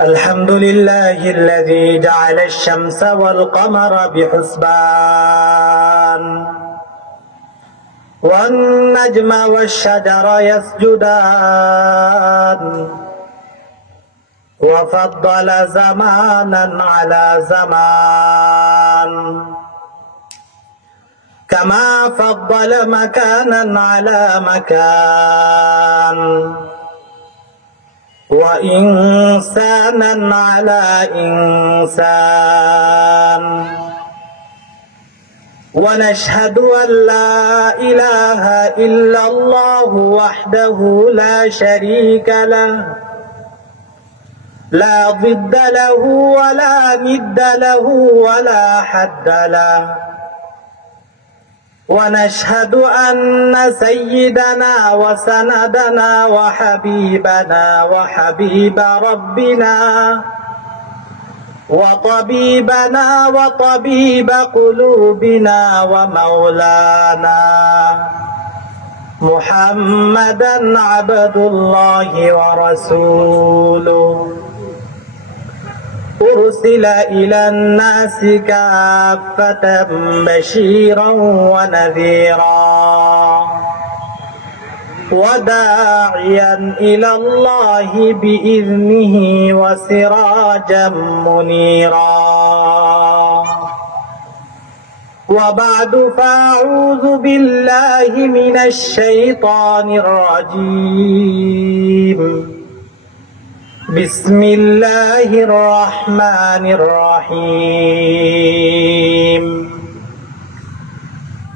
الحمد لله الذي جعل الشمس والقمر بحسبان والنجم والشجر يسجدان وفضل زمانا على زمان كما فضل مكانا على مكان وإنسانا على إنسان ونشهد أن لا إله إلا الله وحده لا شريك له لا ضد له ولا ند له ولا حد له ونشهد أن سيدنا وسندنا وحبيبنا وحبيب ربنا وطبيبنا وطبيب قلوبنا ومولانا محمدا عبد الله ورسوله أرسل إلى الناس كافة بشيرا ونذيرا وداعيا إلى الله بإذنه وسراجا منيرا وبعد فأعوذ بالله من الشيطان الرجيم بسم الله الرحمن الرحيم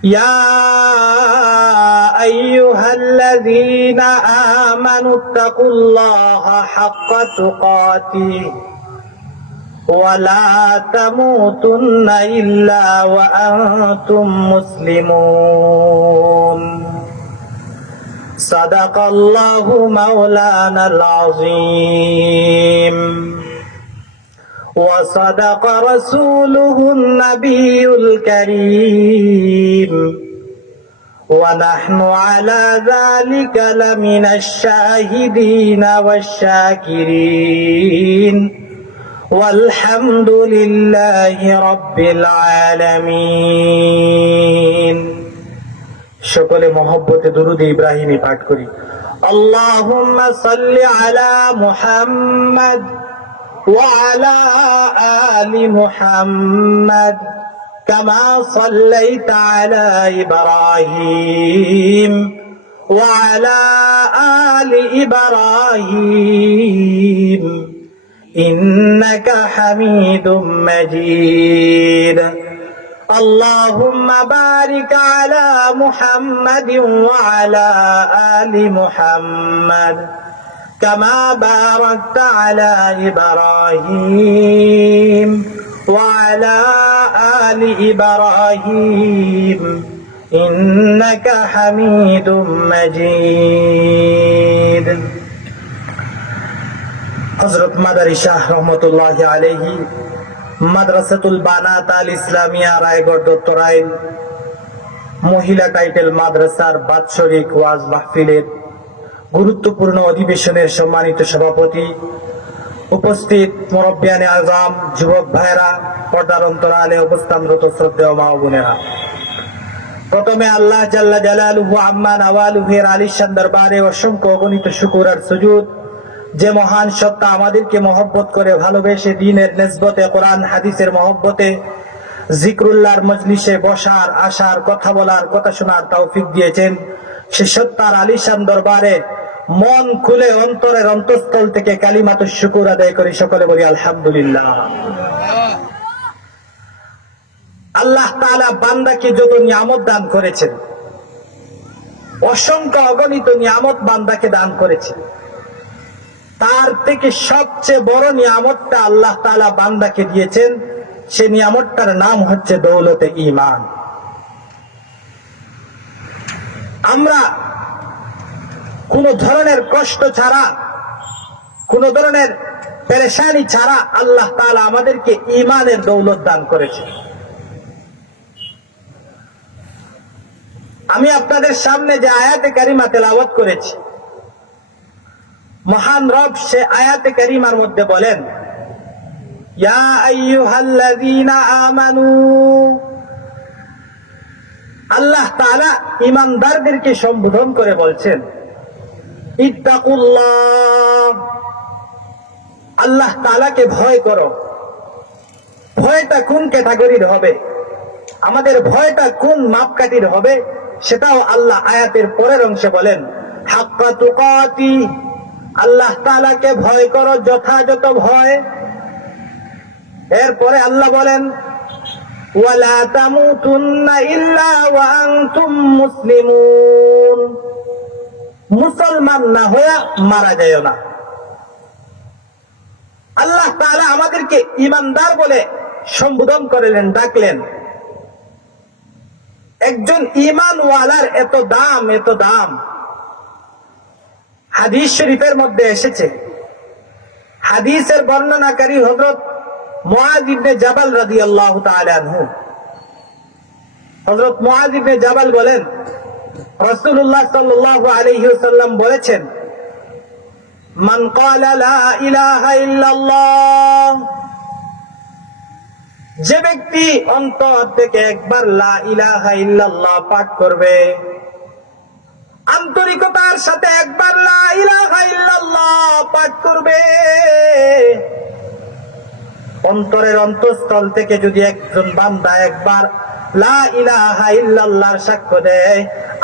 يا أيها الذين آمنوا اتقوا الله حق تقاته ولا تموتن إلا وأنتم مسلمون صدق الله مولانا العظيم وصدق رسوله النبي الكريم ونحن على ذلك لمن الشاهدين والشاكرين والحمد لله رب العالمين সকলে মহব্বতে দুরূদ ইব্রাহিমি পাঠ করি আল্লাহুম্মা সাল্লি আলা মুহাম্মাদ ওয়া আলা আলি মুহাম্মাদ কামা সাল্লাইতা আলা ইব্রাহিম ওয়া আলা আলি ইব্রাহিম ইন্নাকা হামিদুম মাজিদ اللهم بارك على محمد وعلى آل محمد كما باركت على إبراهيم وعلى آل إبراهيم إنك حميد مجيد حضرت مدري শাহ রহমতুল্লাহি আলাইহি মাদ্রাসাতুল বানাত আল ইসলামিয়া রায়গড় দত্তরাইন মহিলা টাইটেল মাদ্রাসার বাৎসরিক ওয়াজ মাহফিলের গুরুত্বপূর্ণ অধিবেশনের সম্মানিত সভাপতি, উপস্থিত মুরব্বিয়ানে আজম, যুবক ভাইরা, পর্দার অন্তরালে অবস্থানরত শ্রদ্ধেয় মা ও বোনেরা, প্রথমে আল্লাহ জাল্লা জালালুহু আম্মা নাওয়ালুহু এর আলিশান দরবারে অসংখ্য অগণিত শুকর আর সুজুদ, যে মহান সত্তা আমাদেরকে মহব্বত করে ভালোবেসে দ্বীনের নিসবতে, কোরআন হাদিসের মহব্বতে জিকরুল্লাহর মজলিসে বসার, আসার, কথা বলার, কথা শোনার তৌফিক দিয়েছেন, সে সত্তার আলিশান দরবারে মন খুলে অন্তরের অন্তঃস্থল থেকে কালিমাতুশ শুকুর আদায় করি। সকলে বলি আলহামদুলিল্লাহ। আল্লাহ তাআলা বান্দাকে যত নিয়ামত দান করেছেন, অসংখ্য অগণিত নিয়ামত বান্দাকে দান করেছেন, তার থেকে সবচেয়ে বড় নিয়ামতটা আল্লাহ তাআলা বান্দাকে দিয়েছেন, সে নিয়ামতটার নাম হচ্ছে দৌলতে ঈমান। আমরা কোন ধরনের কষ্ট ছাড়া, কোন ধরনের পেরেশানি ছাড়া আল্লাহ তাআলা আমাদেরকে ঈমানের দৌলত দান করেছে। আমি আপনাদের সামনে যে আয়াতে কারিমা তেলাওয়াত করেছি, মহান রব সে আয়াতে কারিমার মধ্যে বলেন, ইয়া আইয়ুহাল্লাযীনা আমানু, আল্লাহ তাআলা ঈমানদারদেরকে সম্বোধন করে বলছেন, ইত্তাকুল্লাহ, আল্লাহ তাআলাকে ভয় করো। ভয়টা কোন ক্যাটাগরির হবে, আমাদের ভয়টা কোন মাপকাঠির হবে, সেটাও আল্লাহ আয়াতের পরের অংশে বলেন, হাক্কা তুকাতি, আল্লাহ তাআলাকে ভয় করো যথাযথ ভয়। এরপরে আল্লাহ বলেন, ওয়ালা তামুতুন্না ইল্লা ওয়া আনতুম মুসলিমুন, মুসলমান না হয়ে মারা যায় না। আল্লাহ তাআলা আমাদেরকে ঈমানদার বলে সম্বোধন করলেন, ডাকলেন। একজন ঈমানওয়ালার এত দাম, এত দাম। হাদিস শরীফের মধ্যে এসেছে, হাদিসের বর্ণনাকারী হযরত মুআয ইবনে জাবাল রাদিয়াল্লাহু তাআলা আনহু, হযরত মুআয ইবনে জাবাল বলেন, রাসূলুল্লাহ সাল্লাল্লাহু আলাইহি ওয়াসাল্লাম বলেছেন, মান ক্বালা লা ইলাহা ইল্লাল্লাহ, যে ব্যক্তি অন্তর থেকে একবার লা ইলাহা ইল্লাল্লাহ পাঠ করবে, আন্তরিকতার সাথে একবার লা ইলাহা ইল্লাল্লাহ পাঠ করবে, অন্তরের অন্তঃস্থল থেকে যদি একজন বান্দা একবার লা ইলাহা ইল্লাল্লাহর সাক্ষ্য দেয়,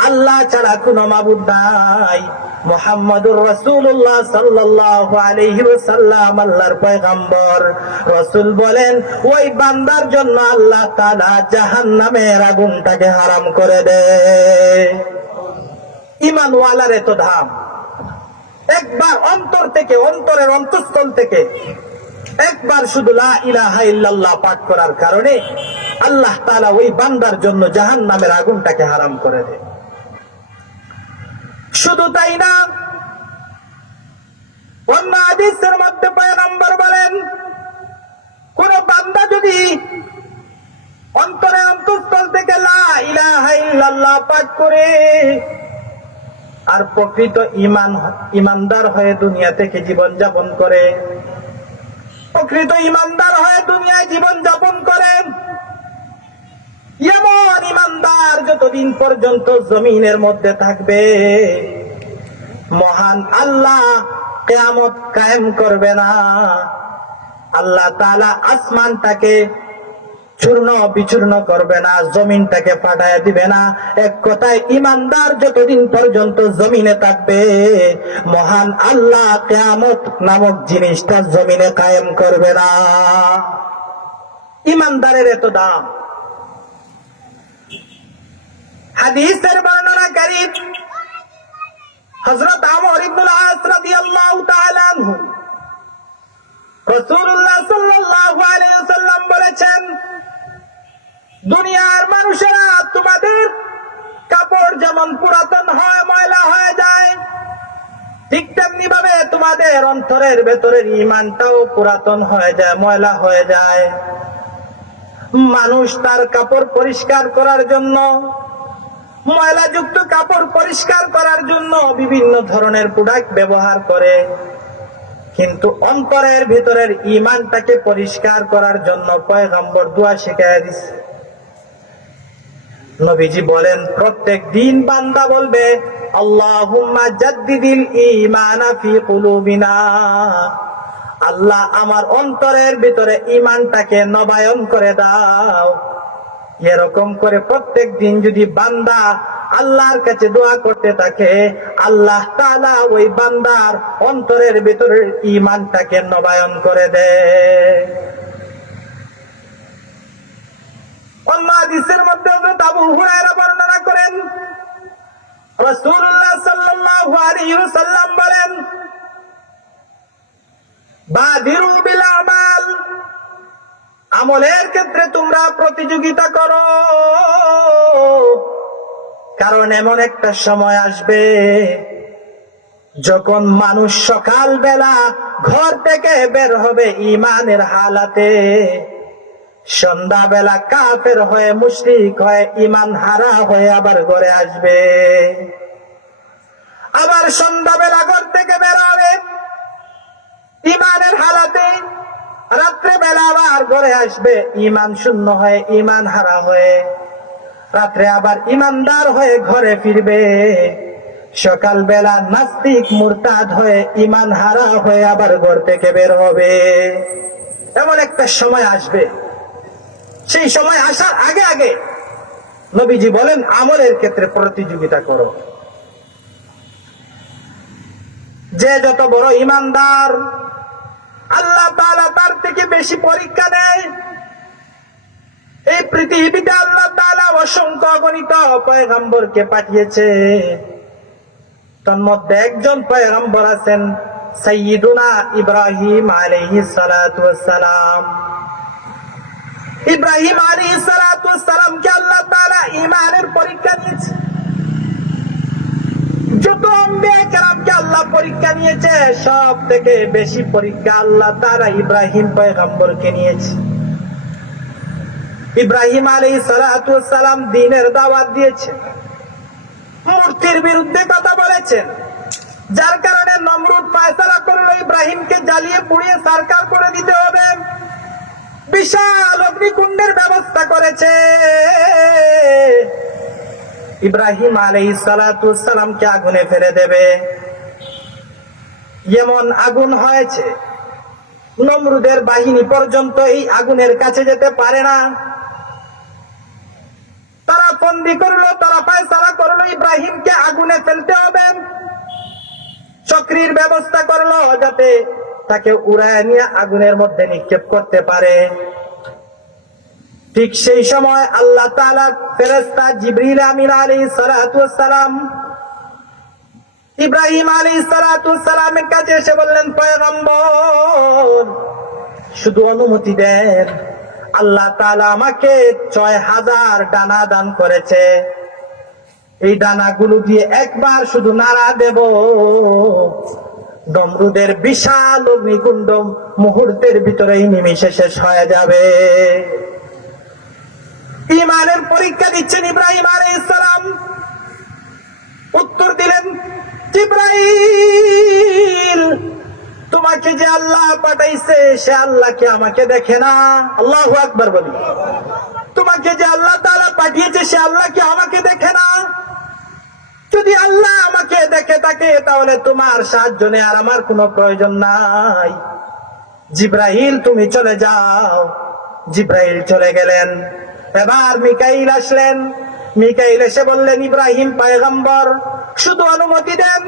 আল্লাহ ছাড়া কোনো মাবুদ নাই, মুহাম্মাদুর রাসূলুল্লাহ সাল্লাল্লাহু আলাইহি ওয়াসাল্লাম আল্লাহর পয়গম্বর, রাসূল বলেন, ওই বান্দার জন্য আল্লাহ তাআলা জাহান্নামের আগুনটাকে হারাম করে দেয়। ঈমানওয়ালার এত দাম। একবার অন্তর থেকে, অন্তরের অন্তঃস্থল থেকে একবার শুধু লা ইলাহা ইল্লাল্লাহ পাঠ করার কারণে আল্লাহ তাআলা ওই বান্দার জন্য জাহান্নামের আগুনটাকে হারাম করে দেয়। শুধু তাই না, অন্য হাদিসের মধ্যে পয়গম্বর বলেন, কোন বান্দা যদি অন্তরে অন্তঃস্থল থেকে লা ইলাহা ইল্লাল্লাহ পাঠ করে আর প্রকৃত ঈমানদার হয়ে দুনিয়া থেকে জীবন যাপন করে, প্রকৃত ঈমানদার হয়ে দুনিয়ায় জীবন যাপন করেন, এমন ঈমানদার যতদিন পর্যন্ত জমিনের মধ্যে থাকবে, মহান আল্লাহ কিয়ামত কায়েম করবে না। আল্লাহ তাআলা আসমানটাকে চূর্ণ বিচূর্ণ করবে না, জমিনটাকে ফাটায় দিবে না। এক কথায় ঈমানদার যতদিন পর্যন্ত জমিনে থাকবে, মহান আল্লাহ কিয়ামত নামক জিনিসটা জমিনে কায়েম করবে না। ঈমানদারের এত দাম। হাদিসের বর্ণনাকারী হযরত আমর ইবনুল আস রাদিয়াল্লাহু তাআলা আনহু, রাসূলুল্লাহ সাল্লাল্লাহু আলাইহি ওয়াসাল্লাম বলেছেন, দুনিয়ার মানুষেরা তোমাদের কাপড় যেমন পুরাতন হয়, ময়লা হয়ে যায়, ঠিক তেমনি ভাবে তোমাদের অন্তরের ভেতরের ঈমানটাও পুরাতন হয়ে যায়, ময়লা হয়ে যায়। মানুষ তার কাপড় পরিষ্কার করার জন্য, ময়লাযুক্ত কাপড় পরিষ্কার করার জন্য বিভিন্ন ধরনের প্রোডাক্ট ব্যবহার করে, কিন্তু অন্তরের ভিতরের ঈমানটাকে পরিষ্কার করার জন্য পয়গম্বর দোয়া শিখায়া দিয়েছে। নবীজি বলেন, প্রত্যেক দিন বান্দা বলবে, আল্লাহুম্মা জাদ্দিদিল ঈমানা ফি কুলুবিনা, আল্লাহ আমার অন্তরের ভিতরে ঈমানটাকে নবায়ন করে দাও। এরকম করে প্রত্যেক দিন যদি বান্দা আল্লাহর কাছে দোয়া করতে থাকে, আল্লাহ তাআলা ওই বান্দার অন্তরের ভিতরে ঈমানটাকে নবায়ন করে দেয়। অন্য হাদিসের মধ্যে হযরত আবু হুরায়রা বর্ণনা করেন, রাসূলুল্লাহ সাল্লাল্লাহু আলাইহি ওয়াসাল্লাম বলেন, বাদিরু বিল আমাল, আমলের ক্ষেত্রে তোমরা প্রতিযোগিতা করো, কারণ এমন একটা সময় আসবে যখন মানুষ সকাল বেলা ঘর থেকে বের হবে ঈমানের হালাতে, সন্ধ্যাবেলা কাফের হয়ে, মুশরিক হয়ে, ঈমান হারা হয়ে আবার ঘরে আসবে। আবার সন্ধ্যাবেলা ঘর থেকে বের হবে, ইমানের হালাতে রাত্রে বেলা আবার ঘরে আসবে ইমান শূন্য হয়ে, ইমান হারা হয়ে। রাত্রে আবার ইমানদার হয়ে ঘরে ফিরবে, সকাল বেলা নাস্তিক মুরতাদ হয়ে ইমান হারা হয়ে আবার ঘর থেকে বের হবে। এমন একটা সময় আসবে, সেই সময় আসার আগে আগে নবীজি বলেন আমলের ক্ষেত্রে প্রতিযোগিতা করো। যে যত বড় ইমানদার আল্লাহ তাআলা তার থেকে বেশি পরীক্ষা নেয়। এই পৃথিবীতে আল্লাহ তাআলা অসংখ্য অগণিত পয়গম্বরকে পাঠিয়েছে, তার মধ্যে একজন পয়গম্বর আছেন সাইয়্যিদুনা ইব্রাহিম আলাইহিস সালাতু ওয়াস সালাম। ইব্রাহিম আলাইহিস সালাতু ওয়াস সালামকে আল্লাহ তাআলা ঈমানের পরীক্ষা নিয়েছে। যত আম্বিয়া কেরামকে আল্লাহ পরীক্ষা নিয়েছে, সব থেকে বেশি পরীক্ষা আল্লাহ তাআলা ইব্রাহিম পয়গম্বরকে নিয়েছে। ইব্রাহিম আলাইহিস সালাতু ওয়াস সালাম দ্বীনের দাওয়াত দিয়েছেন, মূর্তির বিরুদ্ধে কথা বলেছেন, যার কারণে নমরুদ ফয়সালা করলো ইব্রাহিমকে জ্বালিয়ে পুড়িয়ে সরকার করে দিতে হবে। বিশাল অগ্নিকুণ্ডের ব্যবস্থা করেছে। ইব্রাহিম আলাইহিস সালাতু ওয়াস সালামকে আগুনে ফেলে দেবে, এমন আগুন হয়েছে নমরুদের বাহিনী পর্যন্ত এই আগুনের কাছে যেতে পারে না। তারা বন্দী করলো, তারা ফয়সালা করলো ইব্রাহিমকে আগুনে ফেলতে হবে। চক্রির ব্যবস্থা করলো যাতে তাকে উড়ায় নিয়ে আগুনের মধ্যে নিক্ষেপ করতে পারে। ঠিক সেই সময় আল্লাহ তাআলা ফেরেশতা জিবরিল আমিন আলাইহিস সালাতু ওয়াস সালাম ইব্রাহিম আলাইহিস সালাতু ওয়াস সালামের কাছে এসে বললেন, পয়গম্বর শুধু অনুমতি দেন, আল্লাহ তাআলা আমাকে ৬০০০ ডানা দান করেছে, এই ডানাগুলো দিয়ে একবার শুধু নাড়া দেব, নমরুদের বিশাল অগ্নিকুণ্ড মুহূর্তের ভিতরেই নিমেষে শেষ হয়ে যাবে। ঈমানের পরীক্ষা দিচ্ছেন ইব্রাহিম আলাইহিস সালাম। উত্তর দিলেন, জিবরাইল তোমাকে যে আল্লাহ পাঠাইছে সে আল্লাহ কি আমাকে দেখে না? আল্লাহু আকবার বলি। তোমাকে যে আল্লাহ তাআলা পাঠিয়েছে সে আল্লাহ কি আমাকে দেখে না? যদি আল্লাহ আমাকে দেখে থাকে তাহলে তোমার সাহায্য নেওয়ার আমার কোনো প্রয়োজন নাই। জিবরাইল তুমি চলে যাও। জিবরাইল চলে গেলেন। এবার মিকাইল আসলেন। মিকাইল এসে বললেন, ইব্রাহিম পয়গম্বর শুধু অনুমতি দেন,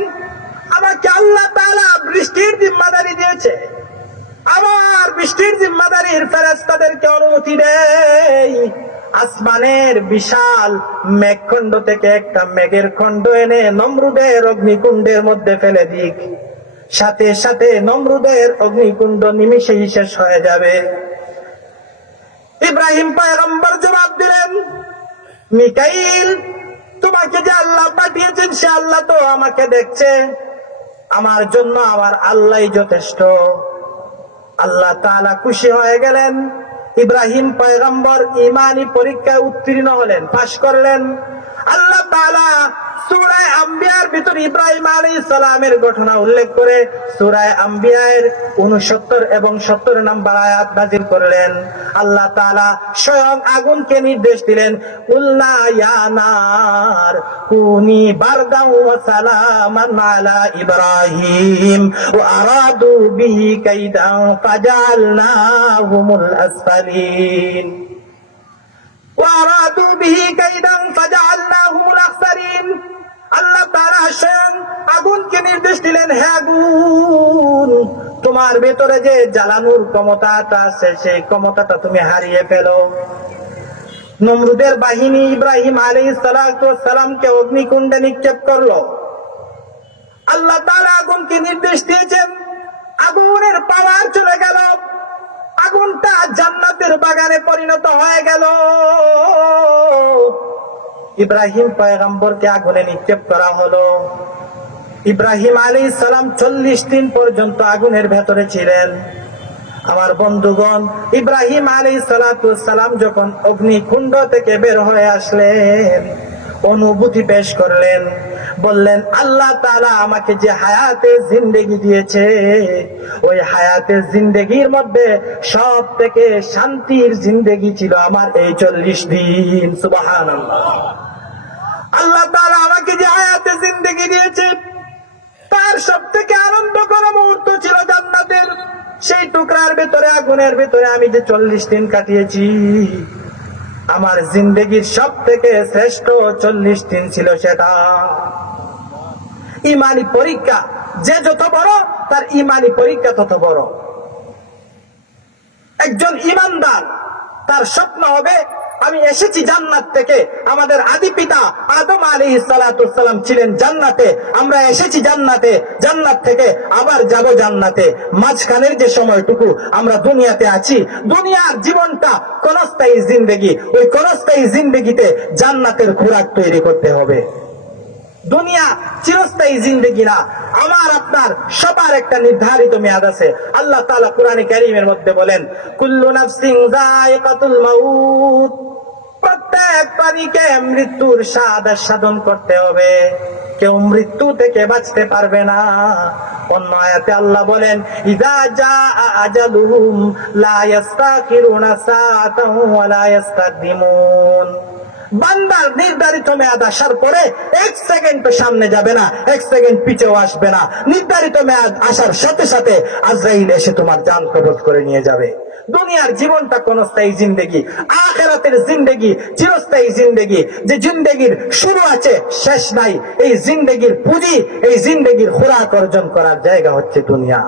আমাকে আল্লাহ তাআলা বৃষ্টির জিম্মাদারি দিয়েছে, আমার বৃষ্টির জিম্মাদারির ফেরেশতাদেরকে অনুমতি দেই, আসমানের বিশাল মেঘখণ্ড থেকে একটা মেঘের খণ্ড এনে নমরুদের অগ্নিকুণ্ডের মধ্যে ফেলে দিক, সাথে সাথে নমরুদের অগ্নিকুণ্ড নিমিষেই শেষ হয়ে যাবে। ইব্রাহিম পয়গম্বর জবাব দিলেন, মিকাইল তোমাকে যে আল্লাহ পাঠিয়েছেন সে আল্লাহ তো আমাকে দেখছে, আমার জন্য আমার আল্লাহই যথেষ্ট। আল্লাহ তাআলা খুশি হয়ে গেলেন। ইব্রাহিম পয়গম্বর ঈমানি পরীক্ষায় উত্তীর্ণ হলেন, পাশ করলেন। আল্লাহ তাআলা সূরা আম্বিয়ার ভিতর ইব্রাহিম আলাইহিস সালামের ঘটনা উল্লেখ করে সূরা আম্বিয়ার 69 এবং 70 নম্বর আয়াত নাযিল করলেন। আল্লাহ তাআলা স্বয়ং আগুনকে নির্দেশ দিলেন, কুল্লা ইয়া নার কুনি বারদাও ওয়া সালামান আলা ইব্রাহিম ওয়া আরাদু বিহি কাইদান ফাজালনাহুমুল আসফালিন وأرادوا به كيدا فجعلناهم الأخسرين। আল্লাহ তাআলা স্বয়ং আগুনকে নির্দেশ দিলেন, হে আগুন তোমার ভেতরে যে জ্বালানোর ক্ষমতাটা আছে সেই ক্ষমতাটা তুমি হারিয়ে ফেলো। নমরুদের বাহিনী ইব্রাহিম আলাইহিস সালামকে অগ্নিকুণ্ডে নিক্ষেপ করলো। আল্লাহ তাআলা আগুনকে নির্দেশ দিয়েছেন, আগুনের পাওয়ার চলে গেল, আগুনটা জান্নাতের বাগানে পরিণত হয়ে গেল। ইব্রাহিম পয়গম্বরকে আগুনে নিক্ষেপ করা হলো। ইব্রাহিম আলাইহিস সালাম 40 দিন পর্যন্ত আগুনের ভেতরে ছিলেন। আমার বন্ধুগণ, ইব্রাহিম আলাইহিস সালাম যখন অগ্নিকুণ্ড থেকে বের হয়ে আসলেন, অনুভূতি পেশ করলেন, বললেন, আল্লাহ তাআলা আমাকে যে হায়াতে জিন্দেগি দিয়েছে, ওই হায়াতে জিন্দেগির মধ্যে সব থেকে শান্তির জিন্দেগি ছিল আমার এই 40 দিন। সুবহানাল্লাহ। আল্লাহ তাআলা আমাকে যে হায়াতে জিন্দেগি দিয়েছে, তার সব থেকে আনন্দকর মুহূর্ত ছিল জান্নাতের সেই টুকরার ভেতরে, আগুনের ভেতরে আমি যে 40 দিন কাটিয়েছি, আমার জিন্দেগির সব থেকে শ্রেষ্ঠ 40 দিন ছিল সেটা। ইমানি পরীক্ষা যে যত বড়, তার ইমানি পরীক্ষা তত বড়। একজন ইমানদার, তার স্বপ্ন হবে আমি এসেছি জান্নাত থেকে, আমাদের আদি পিতা আদম আলাইহিস সালাতুস সালাম ছিলেন জান্নাতে, আমরা এসেছি জান্নাতে, জান্নাত থেকে আবার যাব জান্নাতে। মাঝখানের যে সময়টুকু আমরা দুনিয়াতে আছি, দুনিয়ার জীবনটা ক্ষণস্থায়ী জিন্দেগি, ওই ক্ষণস্থায়ী জিন্দেগিতে জান্নাতের খোরাক তৈরি করতে হবে। দুনিয়া চিরস্থায়ী জিন্দেগি না, আমার আপনার সবার একটা নির্ধারিত মেয়াদ আছে। আল্লাহ তাআলা কোরআনে কারীমের মধ্যে বলেন, কুল্লু নাফসিন যায়িকাতুল মাউত, প্রত্যেক প্রাণীকে মৃত্যুর স্বাদ আস্বাদন করতে হবে, কেউ মৃত্যু থেকে বাঁচতে পারবে না। অন্য আয়াতে আল্লাহ বলেন, ইযা জাআ আজালুহুম লা ইস্তাখিরুনা সাআতান ওয়া লা ইস্তাকদিমুন। বান্দার নির্ধারিত মেয়াদ আসার পরে 1 সেকেন্ড সামনে যাবে না, 1 সেকেন্ড পিছেও আসবে না। নির্ধারিত মেয়াদ আসার সাথে সাথে আজরাইল এসে তোমার জান কবজ করে নিয়ে যাবে। দুনিয়ার জীবনটা ক্ষণস্থায়ী জিন্দেগি, আখিরাতের জিন্দেগি চিরস্থায়ী জিন্দেগি। যে জিন্দেগির শুরু আছে শেষ নাই, এই জিন্দেগির পুঁজি, এই জিন্দেগির খোরাক অর্জন করার জায়গা হচ্ছে দুনিয়া।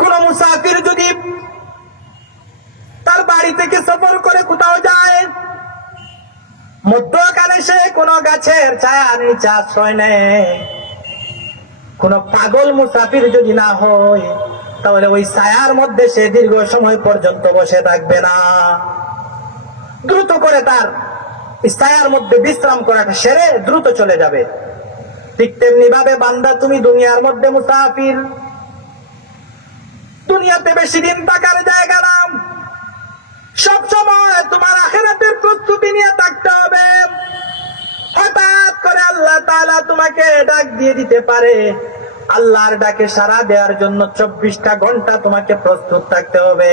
কোন মুসাফির যদি তার বাড়ি থেকে সফর করে কোথাও যায়, মধ্যখানে সে কোন গাছের ছায়ার নিচে আশ্রয় নেয়, কোন পাগল মুসাফির যদি না হয়, তাহলে ওই ছায়ার মধ্যে সে দীর্ঘ সময় পর্যন্ত বসে থাকবে না। দ্রুত করে তার ছায়ার মধ্যে বিশ্রাম করাটা সেরে দ্রুত চলে যাবে। ঠিক তেমনি ভাবে বান্দা, তুমি দুনিয়ার মধ্যে মুসাফির, দুনিয়াতে বেশি দিন থাকার জায়গা না, সব সময় তোমার আখিরাতের প্রস্তুতি নিয়ে থাকতে হবে। হঠাৎ করে আল্লাহ তাআলা তোমাকে ডাক দিয়ে দিতে পারে, আল্লাহর ডাকে সাড়া দেওয়ার জন্য 24টা ঘন্টা তোমাকে প্রস্তুত থাকতে হবে।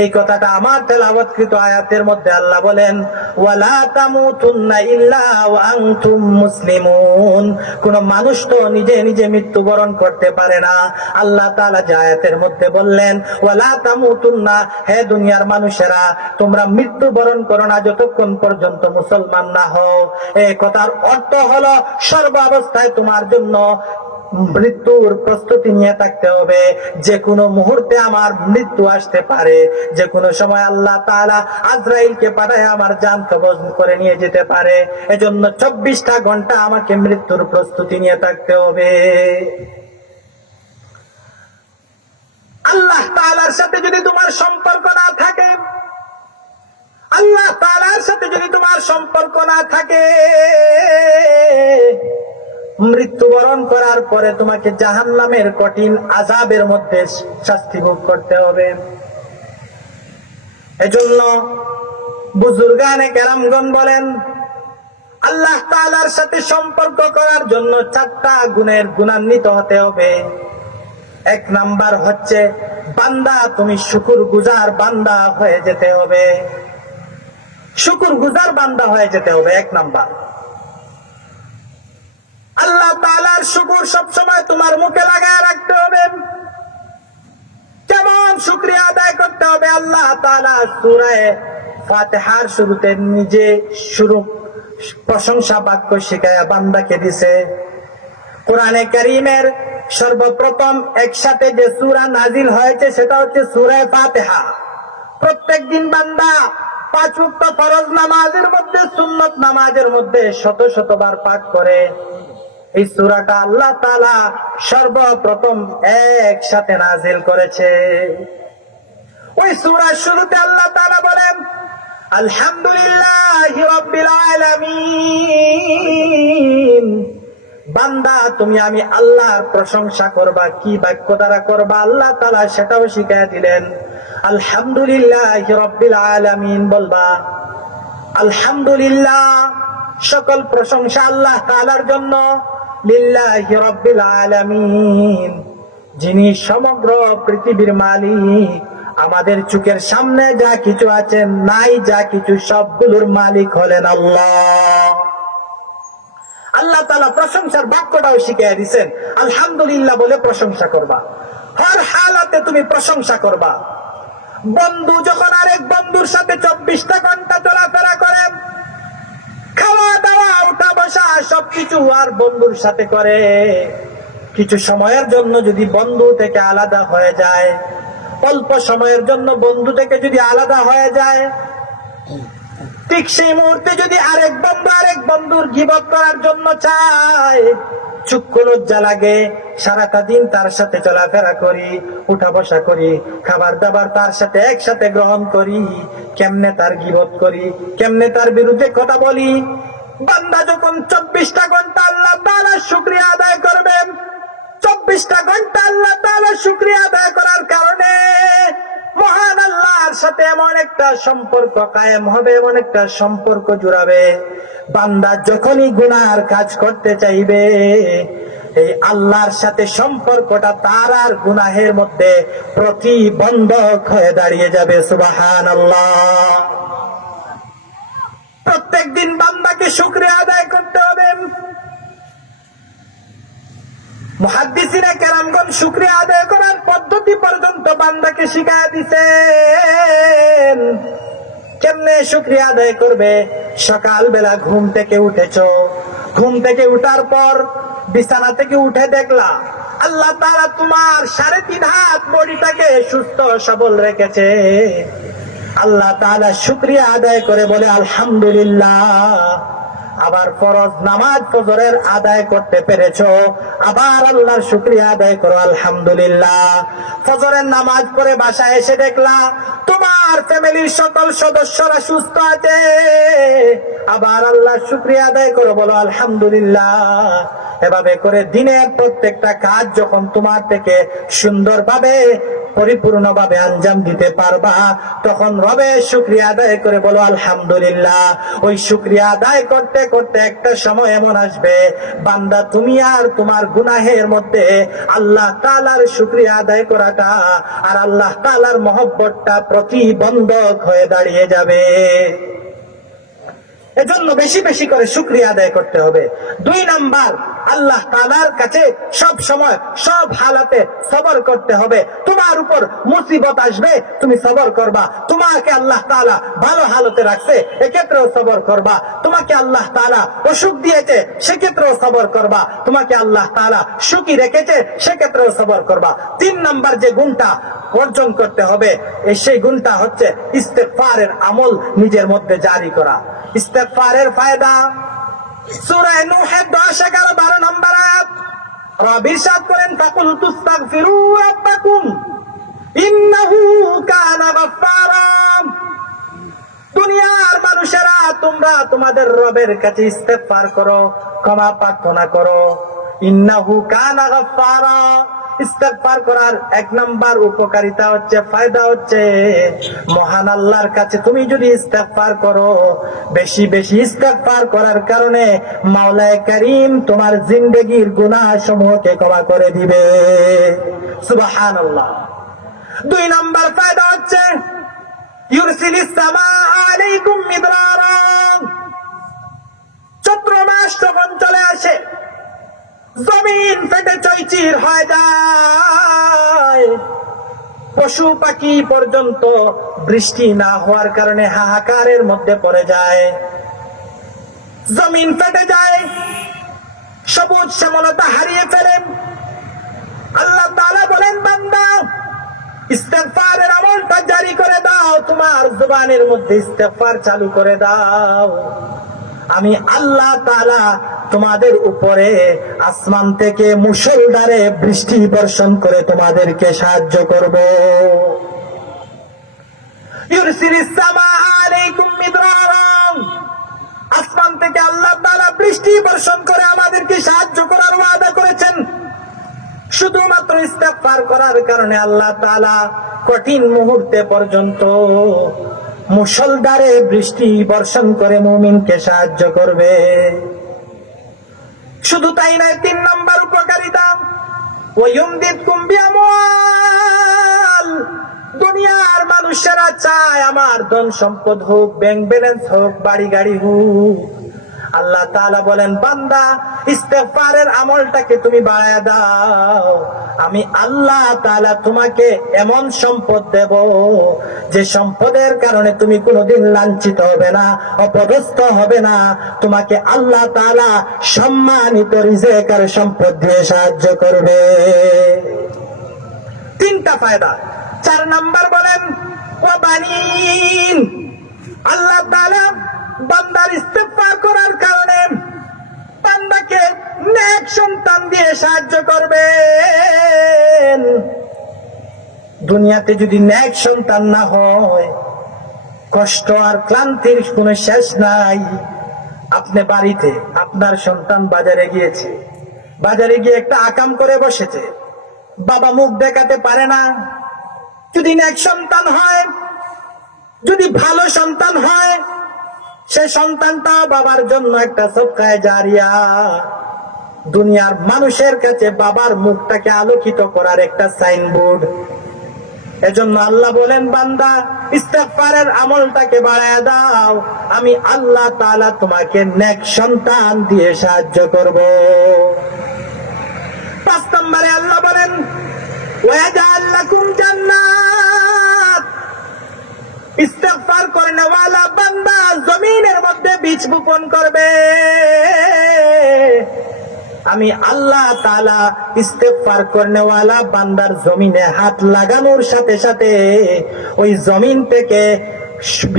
এই কথাটা আমার তেলাওয়াতকৃত আয়াতের মধ্যে আল্লাহ বলেন, ওয়ালা তামুতুন্না ইল্লা ওয়া আনতুম মুসলিমুন। কোন মানুষ তো নিজে নিজে মৃত্যুবরণ করতে পারে না। আল্লাহ তাআলা যে আয়াতের মধ্যে বললেন, ওয়ালা তামুতুন্না, হে দুনিয়ার মানুষেরা, তোমরা মৃত্যুবরণ করো না যতক্ষণ পর্যন্ত মুসলমান না হও। এই কথার অর্থ হলো সর্বাবস্থায় তোমার জন্য মৃত্যুর প্রস্তুতি নিয়ে থাকতে হবে। যে কোনো মুহূর্তে আমার মৃত্যু আসতে পারে, যে কোনো সময় আল্লাহ তাআলা আজরাইলকে পাঠায় আমার জান কবজ করে নিয়ে যেতে পারে। এজন্য 24টা ঘন্টা আমাকে মৃত্যুর প্রস্তুতি নিয়ে থাকতে হবে। আল্লাহ তাআলার সাথে যদি তোমার সম্পর্ক না থাকে, আল্লাহ তাআলার সাথে যদি তোমার সম্পর্ক না থাকে, মৃত্যুবরণ করার পরে তোমাকে জাহান্নামের কঠিন আযাবের মধ্যে শাস্তি ভোগ করতে হবে। এজন্য বুজুর্গানে কেরামগণ বলেন, আল্লাহ তাআলার সাথে সম্পর্ক করার জন্য 4টা গুণের গুণান্বিত হতে হবে। 1 নাম্বার হচ্ছে, বান্দা তুমি শুকরগুজার বান্দা হয়ে যেতে হবে। শুকরগুজার বান্দা হয়ে যেতে হবে 1 নাম্বার। আল্লাহ তাআলার শুকর সবসময় তোমার মুখে লাগায় রাখতে হবে। কেমন শুকরিয়া আদায় করতে হবে? আল্লাহ তাআলা সূরা ফাতিহার শুরুতে নিজে প্রশংসা বাক্য শিখায়া বান্দাকে দিছে। কোরআনে কারীমের সর্বপ্রথম একসাথে যে সূরা নাজিল হয়েছে সেটা হচ্ছে সূরা ফাতিহা। প্রত্যেক দিন বান্দা 5 ওয়াক্ত ফরজ নামাজের মধ্যে, সুন্নত নামাজের মধ্যে শত শতবার পাঠ করে। এই সূরাটা আল্লাহ তাআলা সর্বপ্রথম একসাথে নাজিল করেছে। ওই সূরার শুরুতে আল্লাহ তাআলা বলেন, আলহামদুলিল্লাহি রাব্বিল আলামিন। বান্দা তুমি আমি আল্লাহর প্রশংসা করবা, কি বাক্য দ্বারা করবা আল্লাহ তাআলা সেটাও শিখাইয়া দিলেন। আলহামদুলিল্লাহি রাব্বিল আলামিন বলবা। আলহামদুলিল্লাহ, সকল প্রশংসা আল্লাহ তাআলার জন্য। লিল্লাহি রাব্বিল আলামিন, যিনি সমগ্র পৃথিবীর মালিক। আমাদের চোখের সামনে যা কিছু আছে, নাই যা কিছু, সবগুলোর মালিক হলেন আল্লাহ। আল্লাহ তাআলা প্রশংসার বাক্যটাও শিখিয়ে দিয়েছেন। আলহামদুলিল্লাহ বলে প্রশংসা করবা, হর হালাতে তুমি প্রশংসা করবা। বন্ধু যখন আরেক বন্ধুর সাথে 24টা ঘন্টা চলাফেরা করে, খাওয়া দাওয়া উঠা বসা সবকিছু আর বন্ধুর সাথে করে, কিছু সময়ের জন্য যদি বন্ধু থেকে আলাদা হয়ে যায়, অল্প সময়ের জন্য বন্ধু থেকে যদি আলাদা হয়ে যায়, ঠিক সেই মুহূর্তে যদি আরেক বন্ধুর গীবত করার জন্য চায়, চক্ষু লজ্জা লাগে। সারাটা দিন তার সাথে চলাফেরা করি, উঠা বসা করি, খাবার দাবার তার সাথে একসাথে গ্রহণ করি, কেমনে তার গীবত করি, কেমনে তার বিরুদ্ধে কথা বলি। বান্দা যখন 24টা ঘন্টা আল্লাহ তাআলার শুকরিয়া আদায় করবেন, 24টা ঘন্টা আল্লাহ তাআলার শুকরিয়া আদায় করার কারণে মহান আল্লাহর সাথে এমন একটা সম্পর্ক কায়েম হবে, এমন একটা সম্পর্ক জুড়াবে। বান্দা যখনই গুনার কাজ করতে চাইবে, এই আল্লাহর সাথে সম্পর্কটা তার আর গুনাহের মধ্যে প্রতিবন্ধক হয়ে দাঁড়িয়ে যাবে। সুবহানাল্লাহ। প্রত্যেকদিন বান্দাকে শুকরিয়া আদায় করতে হবে। মুহাদ্দিসিনে কেরামগণ শুকরিয়া আদায় করার পদ্ধতি পর্যন্ত বান্দাকে শিখায়া দিছেন। কেমনে শুকরিয়া আদায় করবে? সকালবেলা ঘুম থেকে উঠেছো, ঘুম থেকে উঠার পর বিছানা থেকে উঠে দেখলা আল্লাহ তাআলা তোমার 3.5 হাত বডিটাকে সুস্থ সবল রেখেছে। আল্লাহ তাআলা শুকরিয়া আদায় করে বলে আলহামদুলিল্লাহ। আবার ফরজ নামাজ ফজরের আদায় করতে পেরেছো, আবার আল্লাহর শুকরিয়া আদায় করো আলহামদুলিল্লাহ। ফজরের নামাজ পড়ে বাসায় এসে দেখলা তোমার ফ্যামিলির সকল সদস্যরা সুস্থ আছে, আবার আল্লাহর শুকরিয়া আদায় করো, বলো আলহামদুলিল্লাহ। এভাবে করে দিনের প্রত্যেকটা কাজ যখন তোমার থেকে সুন্দরভাবে পরিপূর্ণভাবে আঞ্জাম দিতে পারবা, তখন রবের শুকরিয়া আদায় করে বলো আলহামদুলিল্লাহ। ওই শুকরিয়া আদায় করতে করতে একটা সময় এমন আসবে, বান্দা তুমি আর তোমার গুনাহের মধ্যে আল্লাহ তাআলার শুকরিয়া আদায় করাটা আর আল্লাহ তাআলার মহব্বতটা প্রতিবন্ধক হয়ে দাঁড়িয়ে যাবে। এজন্য বেশি বেশি করে শুকরিয়া আদায় করতে হবে। 2 নাম্বার, আল্লাহ তাআলার কাছে সব সময় সব হালাতে সবর করতে হবে। তোমার উপর মুসিবত আসবে, তুমি সবর করবা। তোমাকে আল্লাহ তাআলা ভালো হালতে রাখছে, এক্ষেত্রেও সবর করবা। তোমাকে আল্লাহ তাআলা অসুখ দিয়েছে, সেক্ষেত্রেও সবর করবা। তোমাকে আল্লাহ তাআলা সুখী রেখেছে, সেক্ষেত্রেও সবর করবা। 3 নাম্বার যে গুণটা অর্জন করতে হবে, সেই গুণটা হচ্ছে ইস্তেগফারের আমল নিজের মধ্যে জারি করা। ইস্তেগফারের ফায়দা সূরা নূহের 10, 11, 12 নম্বর আয়াত। রব ইরশাদ করেন ফাকুল তুস্তাগফিরু রাব্বাকুম ইন্নাহু কানা গাফফারা। দুনিয়ার মানুষেরা তোমরা তোমাদের রবের কাছে ইস্তেগফার করো, ক্ষমা প্রার্থনা করো। ইন্নাহু কানা গাফফারা। ইস্তেগফার করার 1 নাম্বার উপকারিতা হচ্ছে, ফায়দা হচ্ছে, মহান আল্লাহর কাছে তুমি যদি ইস্তেগফার করো, বেশি বেশি ইস্তেগফার করার কারণে মাওলায়ে কারীম তোমার জিন্দেগীর গুনাহ সমূহকে ক্ষমা করে দিবে। সুবহানাল্লাহ। 2 নাম্বার ফায়দা হচ্ছে ইউরসিলিস সামা আলাইকুম মিদরারা। চৈত্র মাস যখন চলে আসে, জমিন ফেটে চৈচির হয়ে যায়, পশু পাখি পর্যন্ত বৃষ্টি না হওয়ার কারণে হাহাকারের মধ্যে পড়ে যায়, জমিন ফেটে যায়, সবুজ শ্যামলতা হারিয়ে ফেলে। আল্লাহ তাআলা বলেন বান্দা ইস্তেগফারের আমলটা জারি করে দাও, তোমার জবানের মধ্যে ইস্তেগফার চালু করে দাও। আমি আল্লাহ তাআলা তোমাদের উপরে আসমান থেকে মুষলধারে বৃষ্টি বর্ষণ করে তোমাদেরকে সাহায্য করব। ইউরসিলিস সামা আলাইকুম মিদরারা। আসমান থেকে আল্লাহ তাআলা বৃষ্টি বর্ষণ করে আমাদেরকে সাহায্য করার কারণে আল্লাহ তাআলা কঠিন মুহূর্তে পর্যন্ত মুষলধারে বৃষ্টি বর্ষণ করে মুমিনকে সাহায্য করবে। শুধু তাই নয়, 3 নম্বর উপকারিতা, ওয়ায়ুমদিদকুম বিআমওয়াল। দুনিয়ার মানুষেরা চায় আমার ধন সম্পদ হোক, ব্যাংক ব্যালেন্স হোক, বাড়ি গাড়ি হোক। আল্লাহ তাআলা বলেন, বান্দা ইস্তেগফারের আমলটাকে তুমি বাড়ায়া দাও, আমি আল্লাহ তাআলা তোমাকে এমন সম্পদ দেব যে সম্পদের কারণে তুমি কোনোদিন লাঞ্ছিত হবে না, অপদস্থ হবে না। তোমাকে আল্লাহ তাআলা সম্মানিত রিজিক আর সম্পদ দিয়ে সাহায্য করবে। 3টা ফায়দা। 4 নাম্বার বলেন, ওয়া বানিন। আল্লাহ তাআলা বান্দার ইস্তেগফার করার কারণে বান্দাকে নেক সন্তান দিয়ে সাহায্য করবেন। দুনিয়াতে যদি নেক সন্তান না হয়, কষ্ট আর ক্লান্তির কোনো শেষ নাই। আপনি বাড়িতে, আপনার সন্তান বাজারে গিয়েছে, বাজারে গিয়ে একটা আকাম করে বসেছে, বাবা মুখ দেখাতে পারে না। যদি নেক সন্তান হয়, যদি ভালো সন্তান হয়, সে সন্তানটাও বাবার জন্য একটা সদকায়ে জারিয়া, দুনিয়ার মানুষের কাছে বাবার মুখটাকে আলোকিত করার একটা সাইনবোর্ড। এজন্য আল্লাহ বলেন, বান্দা ইস্তেগফারের আমলটাকে বাড়ায়া দাও, আমি আল্লাহ তাআলা তোমাকে নেক সন্তান দিয়ে সাহায্য করব। 5 নম্বরে আল্লাহ বলেন, ওয়াজাআল লাকুম জান্নাত। ইস্তেগফার করে নেওয়ালা বান্দা জমিনের মধ্যে বীজ বপন করবে। আমি আল্লাহ তাআলা ইস্তেগফার করনেওয়ালা বান্দার জমিনে হাত লাগানোর সাথে সাথে ওই জমিন থেকে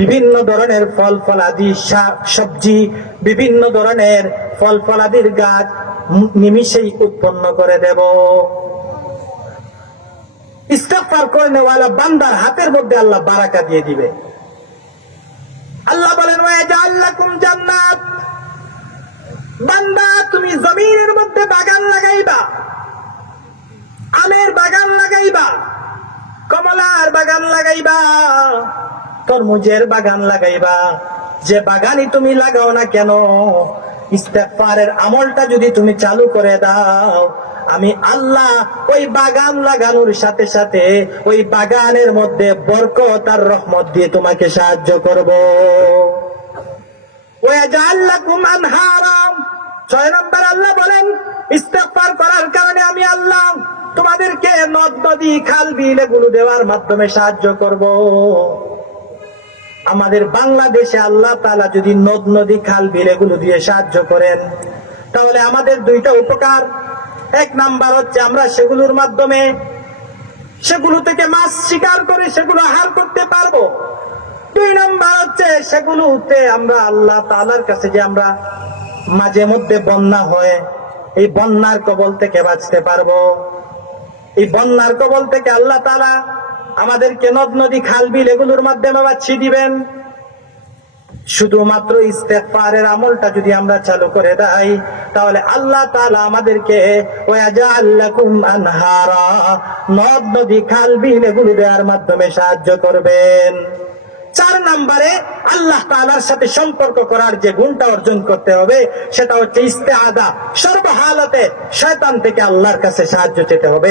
বিভিন্ন ধরনের ফল ফলাদি, শাক সবজি, বিভিন্ন ধরনের ফল ফলাদির গাছ নিমিষেই উৎপন্ন করে দেব। ইস্তেগফার করনেওয়ালা বান্দার হাতের মধ্যে আল্লাহ বারাকা দিয়ে দিবে। আল্লাহ বলেন, ওয়াজাআল লাকুম জান্নাত। বান্দা তুমি জমিনের মধ্যে বাগান লাগাইবা, আমের বাগান লাগাইবা, কমলার বাগান লাগাইবা, তরমুজের বাগান লাগাইবা। যে বাগানই তুমি লাগাও না কেন, ইস্তেগফারের আমলটা যদি তুমি চালু করে দাও, আমি আল্লাহ ওই বাগান লাগানোর সাথে সাথে ওই বাগানের মধ্যে বরকত আর রহমত দিয়ে তোমাকে সাহায্য করব। ওয়াজাআল লাকুম আনহারা। 6 নম্বর আল্লাহ বলেন, ইস্তেগফার করার কারণে আমি আল্লাহ তোমাদেরকে নদ নদী, খাল বিল এগুলো দেওয়ার মাধ্যমে সাহায্য করব। আমাদের বাংলাদেশে আল্লাহ তাআলা যদি নদ নদী, খাল বিল এগুলো দিয়ে সাহায্য করেন, তাহলে আমাদের 2টা উপকার। 1 নাম্বার হচ্ছে আমরা সেগুলোর মাধ্যমে, সেগুলো থেকে মাছ শিকার করে সেগুলো আহার করতে পারবো। 2 নাম্বার হচ্ছে সেগুলোতে আমরা আল্লাহ তাআলার কাছে যে আমরা মাঝে মধ্যে বন্যা হয়, এই বন্যার কবল থেকে বাঁচতে পারবো। এই বন্যার কবল থেকে আল্লাহ তাআলা আমাদেরকে নদ নদী, খাল বিল এগুলোর মাধ্যমে বাঁচিয়ে দিবেন। শুধুমাত্র ইস্তেগফারের আমলটা যদি আমরা চালু করে দেই, তাহলে আল্লাহ তাআলা আমাদেরকে ওয়াজাআল লাকুম আনহারা, নদ নদী, খাল বিল এগুলো দেওয়ার মাধ্যমে সাহায্য করবেন। 4 নম্বরে আল্লাহ তাআলার সাথে সম্পর্ক করার যে গুণটা অর্জন করতে হবে, সেটা হচ্ছে ইস্তেআযা। সর্বহালতে শয়তান থেকে আল্লাহর কাছে সাহায্য চেতে হবে।